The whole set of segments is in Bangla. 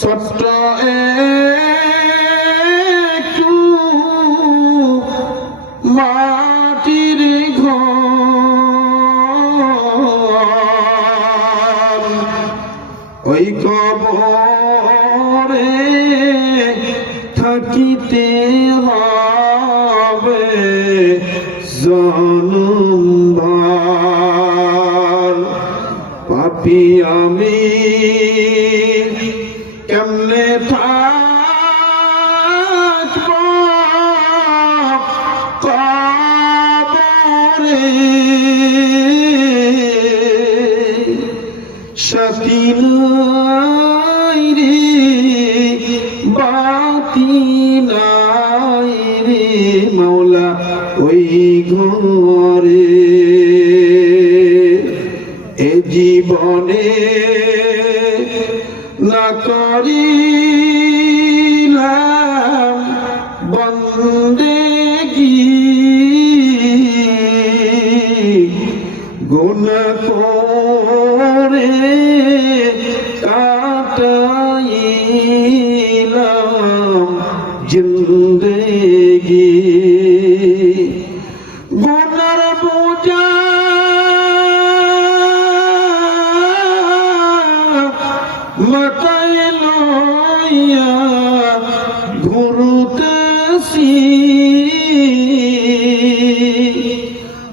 ছোট্ট একটু মাটির ঘর। ওই কবরে থাকিতে হবে। জনম্বর সাথী নাই রে, বাতি নাই রে মৌলা ওই ঘরে। এ জীবনে না করিলাম বন্দেগী। গুণ করে ঘুরুতেছি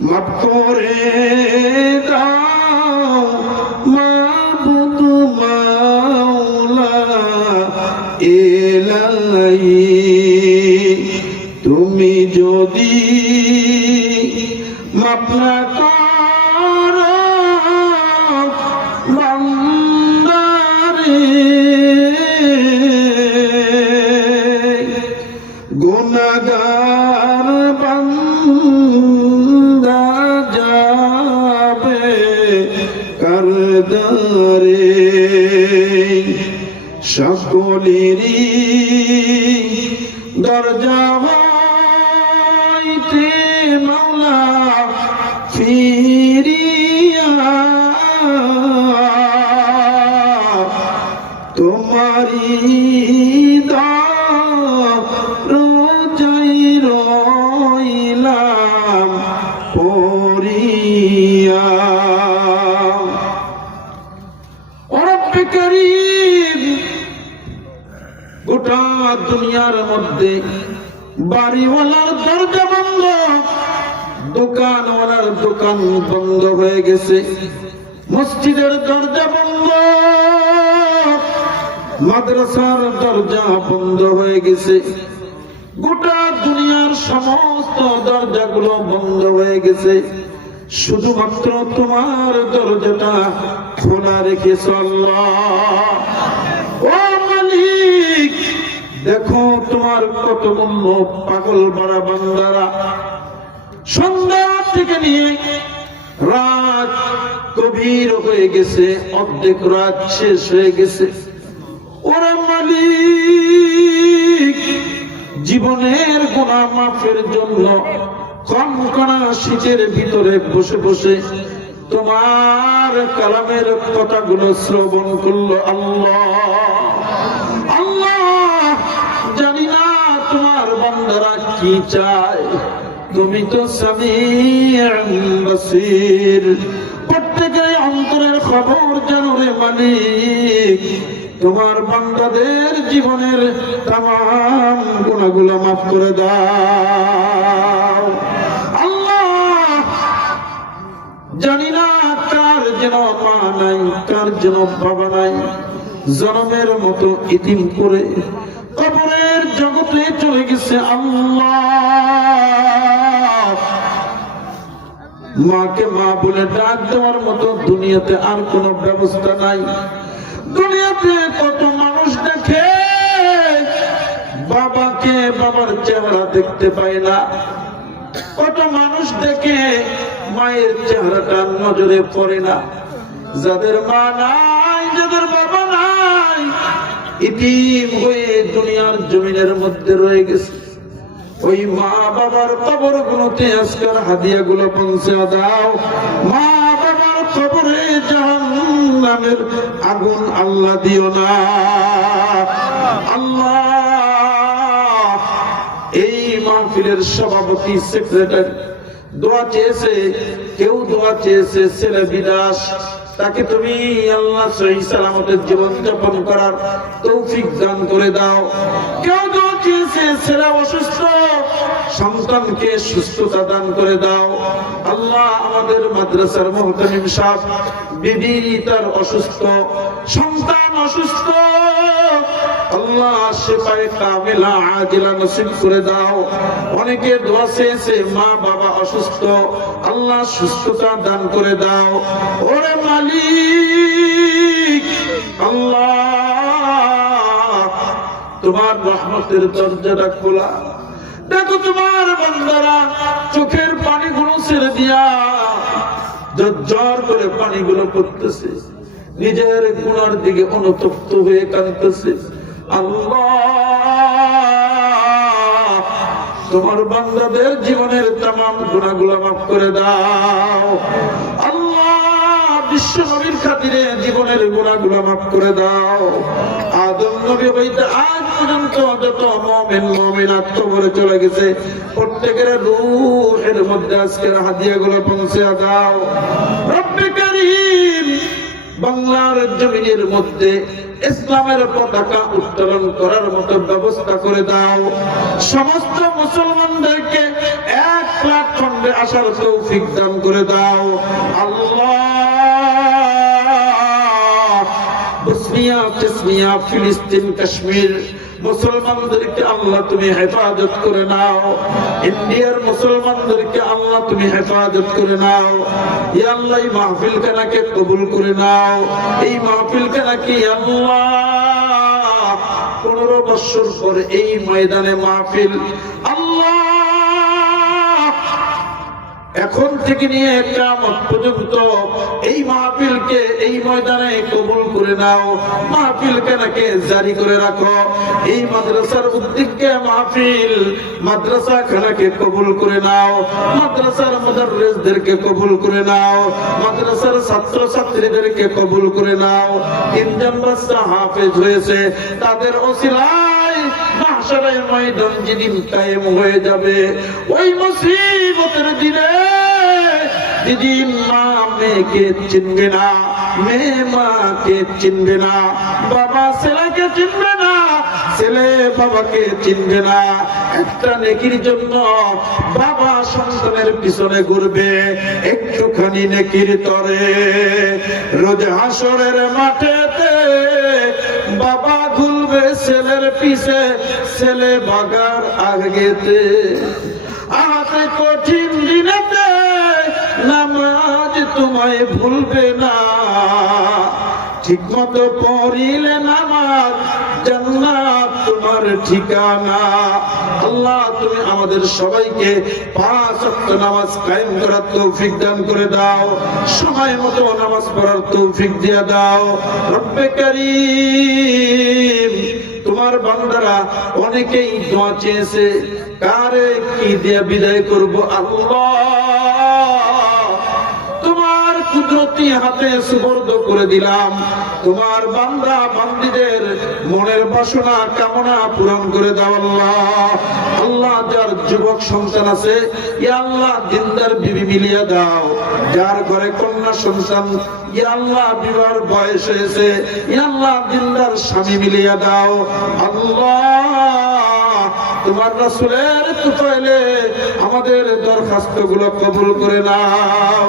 মাফ করে তুমি যদি মাফ করদারে সকলেরই দরজা হইতে মাওলা ফিরিয়া। তোমারি রোজাই দোকান বন্ধ হয়ে গেছে। মসজিদের দরজা বন্ধ। মাদ্রাসার দরজা বন্ধ হয়ে গেছে। গোটা দুনিয়ার সমস্ত দরজাগুলো বন্ধ হয়ে গেছে। শুধুমাত্র তোমার দরজাটা খোলা আল্লাহ। ও দেখো তোমার কত মূল্য পাগল বাড়া বান্দারা। সন্ধ্যা থেকে নিয়ে রাত গভীর হয়ে গেছে, অর্ধেক রাত শেষ হয়ে গেছে। ওরে মালিক, জীবনের গোনা মাফের জন্য কম কণা শীতের ভিতরে বসে বসে তোমার কালামের কথাগুলো শ্রবণ করল আল্লাহ। আল্লাহ, জানি না তোমার বান্দারা কি চায়। তুমি তো বসির। প্রত্যেকের অন্তরের খবর জানো রে মালিক। তোমার বান্দাদের জীবনের তাম গুণাগুলো মাফ করে দাও। আল্লাহ জানি না কার যেন মা নাই, কার যেন বাবা নাই। জনমের মতো ইতিম করে কবরের জগতে চলে গেছে আল্লাহ। মাকে মা বলে ডাক দেওয়ার মতো দুনিয়াতে আর কোনো ব্যবস্থা নাই। দুনিয়াতে কত মানুষ দেখে, বাবাকে বাবার চেহারা দেখতে পায় না। কত মানুষ দেখে মায়ের চেহারাটা নজরে পড়ে না। যাদের মা নাই, যাদের বাবা নাই, ইতিম হয়ে দুনিয়ার জমিনের মধ্যে রয়ে গেছে। ওই মা বাবার কবর গুলোতে আজকাল হাদিয়া গুলো পৌঁছে দাও। মা বাবার কবরে জাহান নামের আগুন আল্লাহ দিও না। আল্লাহ, এই মাহফিলের সভাপতি, সেক্রেটারি, দোয়া চেয়েছে, কেউ দোয়া চেয়েছে, ছেলে বিদাস তাকে তুমি আল্লাহ সহি সালামতের জীবন যাপন করার তৌফিক দান করে দাও। কেউ দোয়া চেয়েছে ছেলে অসুস্থ, সন্তানকে সুস্থতা দান করে দাও। আল্লাহ আমাদের মাদ্রাসার মোহতামিম সাহ বিবি তার অসুস্থ, সন্তান অসুস্থ। আল্লাহ শেফায়ে কামিলা আজিলা নসিব করে দাও। অনেকে দোয়া চেয়েছে, মা বাবা অসুস্থ, আল্লাহ সুস্থতা দান করে দাও। ওরে মালিক, আল্লাহ, তোমার রহমতের দরজাটা খোলা। দেখো তোমার বান্দারা চোখের পানিগুলো ছেড়ে দিয়া জ্বর করে পানিগুলো করতেছে নিজের গুণার দিকে অনুতপ্ত হয়ে কাঁদতেছে। তোমার বান্দাদের জীবনের তাম গুণাগুলো মাফ করে দাও। আল্লাহ খাতিরে জীবনের গুণাগুলো মাফ করে দাও। আদম নবী হইতে আজ পর্যন্ত যত মমিন মমিনাত কবরে চলে গেছে, প্রত্যেকের রূহের মধ্যে আজকের হাদিয়া গুলো পৌঁছে দাও। রব্বে বাংলার জমিনের মধ্যে ইসলামের পতাকা উত্তোলন করার মতো ব্যবস্থা করে দাও। সমস্ত মুসলমানদেরকে এক প্ল্যাটফর্মে আসার তৌফিক দান করে দাও। আল্লাহ। বসনিয়া চেসনিয়া ফিলিস্তিন, কাশ্মীর মুসলমানদেরকে আল্লাহ তুমি হেফাজত করে নাও। ইন্ডিয়ার মুসলমানদেরকে আল্লাহ তুমি হেফাজত করে নাও। আল্লাহ, এই মাহফিল কেনাকে কবুল করে নাও। এই মাহফিল কানাকে আল্লাহ? পনেরো বছর পর এই ময়দানে মাহফিল। আল্লাহ এখন থেকে নিয়ে কিয়ামত পর্যন্ত এই মাহফিলকে এই ময়দানে কবুল করে নাও। মাহফিল কেনাকে জারি করে রাখো। এই মাদ্রাসার উদ্যোগকে মাহফিল মাদ্রাসা খানাকে কবুল করে নাও। মাদ্রাসার মাদাররিসদেরকে কবুল করে নাও। মাদ্রাসার ছাত্র ছাত্রীদেরকে কবুল করে নাও। তিনজন বাচ্চা হাফেজ হয়েছে। তাদের ওসিলায় মাহশারের ময়দান যেদিন কায়েম হয়ে যাবে, ওই মুসিবতের দিনে মা মেয়েকে চিনবে না, মেয়ে মাকে চিনবে না, বাবা ছেলেকে চিনবে না, ছেলে বাবাকে চিনবে না, একটা নেকির জন্য বাবা সন্তানের পিছনে ঘুরবে, একটুখানি নেকির তরে, রোজ হাসরের মাঠেতে ঘুরবে ছেলের পিছে, ছেলে বাগার আহাতে কঠিন দিনেতে নামাজ তোমায় ভুলবে না। ঠিক মতো পড়িলে নামাজ তোমার ঠিকানা। আল্লাহ, তুমি আমাদের সবাইকে পাঁচ ওয়াক্ত নামাজ কায়েম করার তৌফিক দান করে দাও। সময় মতো নামাজ পড়ার তৌফিক দিয়ে দাও। রব্বে কারীম। তোমার বান্দারা অনেকেই দোয়া চেয়েছে কারে কি দিয়ে বিদায় করব? আল্লাহ। কুদরতি হাতে সুবর্দ করে দিলাম। তোমার বান্দা বান্দিদের মনের বাসনা, কামনা পূরণ করে দাও আল্লাহ। আল্লাহ যার যুবক সন্তান আছে, ইয়া আল্লাহ দিনদার বিবি মিলিয়ে দাও। যার ঘরে কন্যা সন্তান, ইয়া আল্লাহ বিবাহ বয়স হয়েছে, ইয়া আল্লাহ দিনদার স্বামী মিলিয়ে দাও। আল্লাহ, তোমার রাসূলের তুফাইলে আমাদের দরখাস্তগুলো কবুল করে নাও।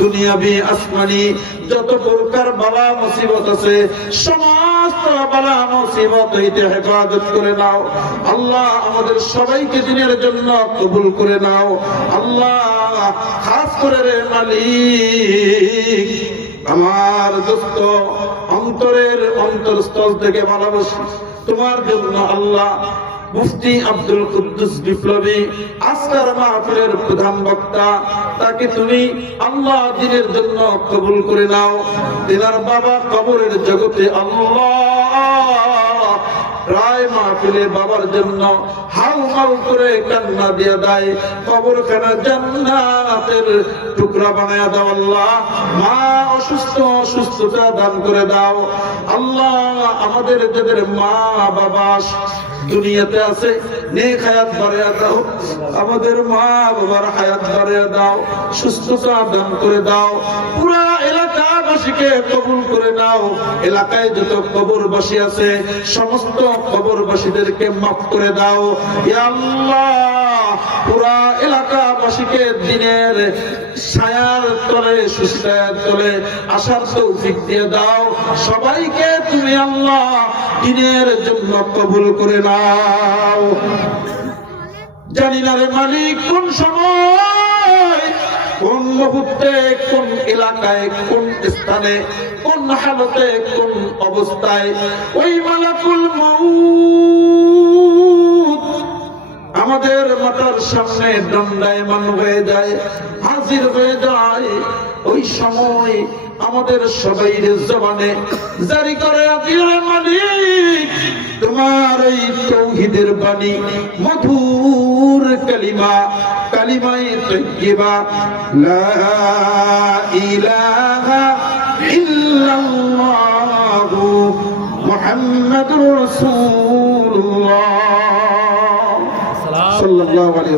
দুনিয়াবি আসমানি, যত প্রকার বালা মুসিবত আছে, সমস্ত বালা মুসিবত হইতে হেফাজত করে নাও। আল্লাহ আমাদের সবাইকে দিনের জন্য কবুল করে নাও। আল্লাহ, খাস করে রে মালিক, আমার দোস্ত, অন্তরের অন্তরস্থল থেকে ভালোবাসি। তোমার জন্য আল্লাহ মুফতি আব্দুল কুদ্দুস বিপ্লবী আজকার মাহফিলের প্রধান বক্তা তাকে তুমি আল্লাহ দিনের জন্য কবুল করে নাও। তেনার বাবা কবরের জগতে আল্লাহ প্রায় মাহফিলে বাবার জন্য হাউ হাউ করে কান্না দিয়ে দেয়। কবরখানা জান্নাতের টুকরা বানায় দাও আল্লাহ। মা অসুস্থ, অসুস্থতা দান করে দাও। আল্লাহ আমাদের যাদের মা বাবা দুনিয়াতে আছে, নেক হায়াত বাড়িয়ে দাও। আমাদের মা বাবার হায়াত বাড়িয়ে দাও। সুস্থতা দান করে দাও। পুরা এলাকাবাসীকে কবুল করে নাও। এলাকায় যত কবরবাসী আছে, সমস্ত কবরবাসীদেরকে মাফ করে দাও। পুরা এলাকাবাসীকে দিনের ছায়ার তলে, সুস্থায়ের তলে আসার তৌফিক দিয়ে দাও। সবাইকে তুমি আল্লাহ দিনের জন্য কবুল করে নাও। জানি না রে মালিক, কোন সময় মুহূর্তে কোন এলাকায়, কোন স্থানে, কোন হালতে, কোন অবস্থায়? ওই মালাকুল মউত আমাদের মাথার সামনে দণ্ডায়মান হয়ে যায়, হাজির হয়ে যায়। ওই সময় আমাদের সবাই জবানে, জারি করে মালিক, তোমার ওই তৌহিদের বাণী মধুর كلمة كلمة طيبة. لا إله إلا الله محمد رسول الله. صلى الله عليه وسلم.